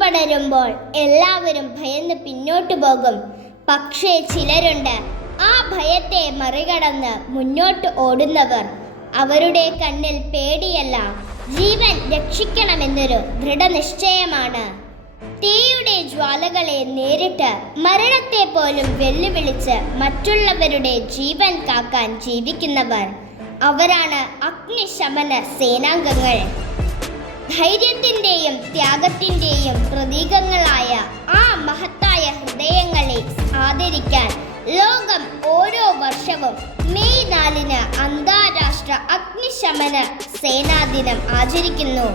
പടരുമ്പോൾ എല്ലാവരും ഭയന്ന് പിന്നോട്ടു പോകും. പക്ഷേ ചിലരുണ്ട് ആ ഭയത്തെ മറികടന്ന് മുന്നോട്ട് ഓടുന്നവർ. അവരുടെ കണ്ണിൽ പേടിയല്ല, ജീവൻ രക്ഷിക്കണമെന്നൊരു ദൃഢനിശ്ചയമാണ്. തീയുടെ ജ്വാലകളെ നേരിട്ട് മരണത്തെ പോലും വെല്ലുവിളിച്ച് മറ്റുള്ളവരുടെ ജീവൻ കാക്കാൻ ജീവിക്കുന്നവർ. അവരാണ് അഗ്നിശമന സേനാംഗങ്ങൾ. ധൈര്യത്തിൻ്റെയും ത്യാഗത്തിൻ്റെയും പ്രതീകങ്ങളായ ആ മഹത്തായ ഹൃദയങ്ങളെ ആദരിക്കാൻ ലോകം ഓരോ വർഷവും മെയ് 4 അന്താരാഷ്ട്ര അഗ്നിശമന സേനാ ദിനം ആചരിക്കുന്നു.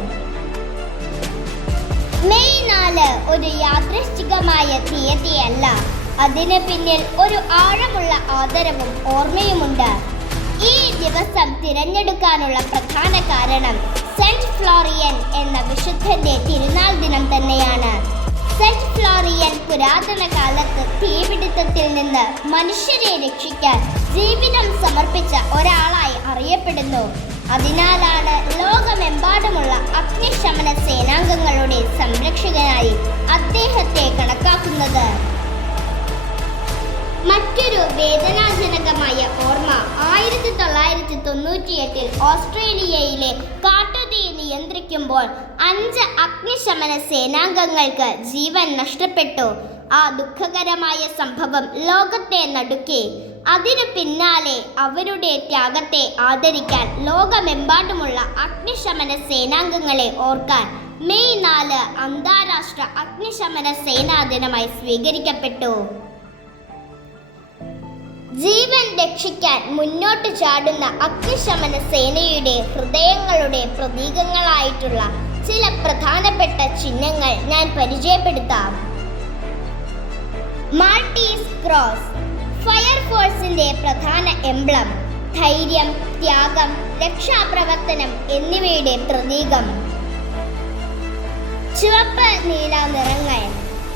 മെയ് 4 ഒരു യാദൃശ്ചികമായ തീയതിയല്ല. അതിന് പിന്നിൽ ഒരു ആഴമുള്ള ആദരവും ഓർമ്മയുമുണ്ട്. ഈ ദിവസം തിരഞ്ഞെടുക്കാനുള്ള പ്രധാന കാരണം സെന്റ് ഫ്ലോറിയൻ എന്ന വിശുദ്ധന്റെ തിരുനാൾ ദിനം തന്നെയാണ്. സെന്റ് ഫ്ലോറിയൻ പുരാതന കാലത്ത് തീപിടുത്തത്തിൽ നിന്ന് മനുഷ്യരെ രക്ഷിക്കാൻ ജീവിതം സമർപ്പിച്ച ഒരാളായി അറിയപ്പെടുന്നു. അതിനാലാണ് ലോകമെമ്പാടുമുള്ള അഗ്നിശമന സേനാംഗങ്ങളുടെ സംരക്ഷകനായി അദ്ദേഹത്തെ കണക്കാക്കുന്നത്. മറ്റൊരു വേദനാജനകമായ ഓർമ്മ 1998 ഓസ്ട്രേലിയയിലെ കാട്ടുതീ നിയന്ത്രിക്കുമ്പോൾ 5 അഗ്നിശമന സേനാംഗങ്ങൾക്ക് ജീവൻ നഷ്ടപ്പെട്ടു. ആ ദുഃഖകരമായ സംഭവം ലോകത്തെ നടുക്കി. അതിനു പിന്നാലെ അവരുടെ ത്യാഗത്തെ ആദരിക്കാൻ ലോകമെമ്പാടുമുള്ള അഗ്നിശമന സേനാംഗങ്ങളെ ഓർക്കാൻ മെയ് 4 അന്താരാഷ്ട്ര അഗ്നിശമന സേനാ ദിനമായി സ്വീകരിക്കപ്പെട്ടു. ജീവൻ രക്ഷിക്കാൻ മുന്നോട്ട് ചാടുന്ന അഗ്നിശമന സേനയുടെ ഹൃദയങ്ങളുടെ പ്രതീകങ്ങളായിട്ടുള്ള ചില പ്രധാനപ്പെട്ട ചിഹ്നങ്ങൾ ഞാൻ പരിചയപ്പെടുത്താം. മാൾട്ടീസ് ക്രോസ്, ഫയർഫോഴ്സിന്റെ പ്രധാന എംബ്ലം. ധൈര്യം, ത്യാഗം, രക്ഷാപ്രവർത്തനം എന്നിവയുടെ പ്രതീകം. ചുവപ്പ്, നീല നിറങ്ങൾ.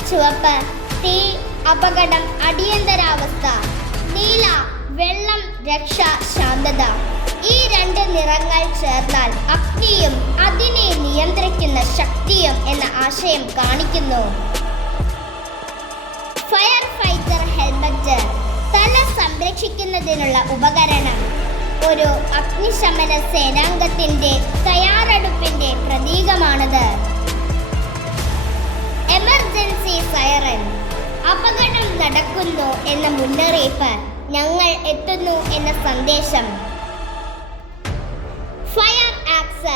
ചുവപ്പ് തീ, അപകടം, അടിയന്തരാവസ്ഥ. നീല വെള്ളം, രക്ഷ, ശാന്തത. ഈ 2 നിറങ്ങൾ ചേർന്നാൽ അഗ്നിയും അതിനെ നിയന്ത്രിക്കുന്ന ശക്തിയും എന്ന ആശയം കാണിക്കുന്നു. ഫയർ ഫൈറ്റർ ഹെൽമറ്റ്, തല സംരക്ഷിക്കുന്നതിനുള്ള ഉപകരണം. ഒരു അഗ്നിശമന സേനാംഗത്തിന്റെ തയ്യാറെടുപ്പിന്റെ പ്രതീകമാണത്. എമർജൻസി സൈറൻ, അപകടം നടക്കുന്നു എന്ന മുന്നറിയിപ്പ്, ഞങ്ങൾ എത്തുന്നു എന്ന സന്ദേശം. ഫയർ ആക്സ്,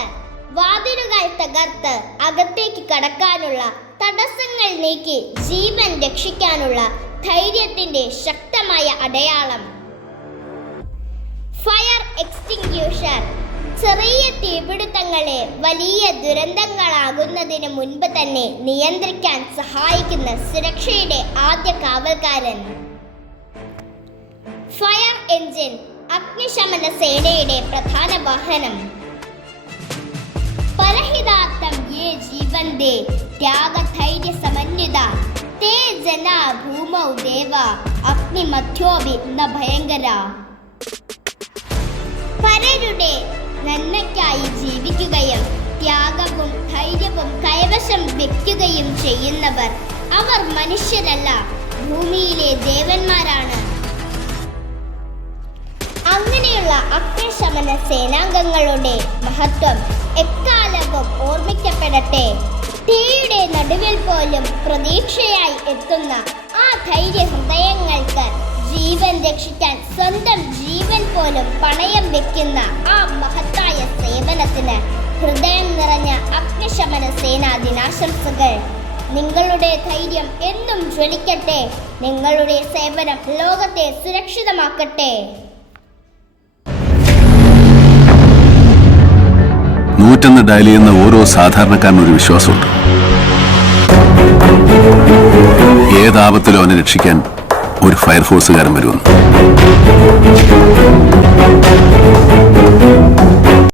വാതിലുകൾ തകർത്ത് അകത്തേക്ക് കടക്കാനുള്ള തടസ്സങ്ങൾ നീക്കി ജീവൻ രക്ഷിക്കാനുള്ള ധൈര്യത്തിന്റെ ശക്തമായ അടയാളം. ഫയർ എക്സ്റ്റിങ്ക്യൂഷർ, ചെറിയ തീപിടുത്തങ്ങളെ വലിയ ദുരന്തങ്ങളാകുന്നതിന് മുൻപ് തന്നെ നിയന്ത്രിക്കാൻ സഹായിക്കുന്ന സുരക്ഷയുടെ ആദ്യ കാവൽക്കാരൻ. ഫയർ എഞ്ചിൻ, അഗ്നിശമന സേനയുടെ പ്രധാന വാഹനം. പരഹിതാർത്ഥം യേ ജീവൻ ദേ, ത്യാഗധൈര്യ സമന്വിത. തേ ജന ഭൂമൗ ദേവ, അഗ്നിമധ്യോപി ന ഭയങ്കര. പരരുടെ നന്മയ്ക്കായി ജീവിക്കുകയും ത്യാഗവും ധൈര്യവും കൈവശം വെക്കുകയും ചെയ്യുന്നവർ. അവർ മനുഷ്യരല്ല, ഭൂമിയിലെ ദേവന്മാരാണ്. അങ്ങനെയുള്ള അഗ്നിശമന സേനാംഗങ്ങളുടെ മഹത്വം എക്കാലവും ഓർമ്മിക്കപ്പെടട്ടെ. തീയുടെ നടുവിൽ പോലും പ്രതീക്ഷയായി എത്തുന്ന ആ ധൈര്യ ഹൃദയങ്ങൾക്ക് ജീവൻ രക്ഷിക്കാൻ സ്വന്തം ജീവൻ പോലും പണയം വെക്കുന്ന ആ മഹത്തായ സേവനത്തിന് ഹൃദയം നിറഞ്ഞ അഗ്നിശമന സേനാ ദിനാശംസകൾ. നിങ്ങളുടെ ധൈര്യം എന്നും ജ്വലിക്കട്ടെ. നിങ്ങളുടെ സേവനം ലോകത്തെ സുരക്ഷിതമാക്കട്ടെ. നൂറ്റൊന്ന് ഡയൽ ചെയ്യുന്ന ഓരോ സാധാരണക്കാരനൊരു വിശ്വാസമുണ്ട്. ഏതാപത്തിലും അവനെ രക്ഷിക്കാൻ ഒരു ഫയർഫോഴ്സുകാരൻ വരുമെന്ന്.